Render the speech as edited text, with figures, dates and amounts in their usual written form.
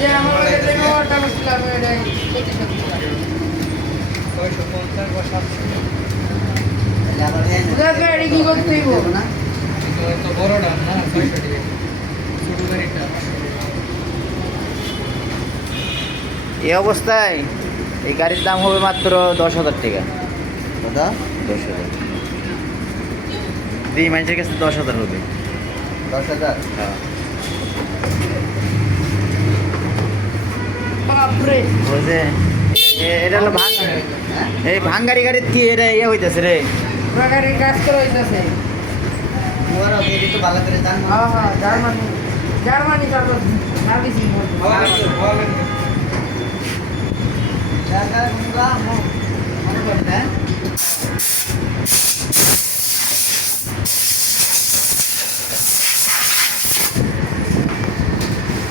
যে আমার কাছে থেকে অর্ডার করছিলাম এটা 650 বা 700 গাড়ি কি করতে হইব না তো বড় দাম না 600 টাকা ছোট গাড়িটা 500 টাকা। এই অবস্থায় এই গাড়ির দাম হবে মাত্র 10,000 টাকা। দাদা 10,000 দুই মানুষের কাছে 10,000 হবে। 10,000 হ্যাঁ বাপরে বুঝছে এটা হলো ভাঙ এই ভাঙ্গারি গাড়ির কি এটা ইয়ে হইতেছে রে। গাড়ির কাজ করে হইতাছে তোমার আপনি তো ভালো করে জান হ্যাঁ হ্যাঁ জার্মানি সার্ভিসিং বলেন জায়গা গুলা মনে করতে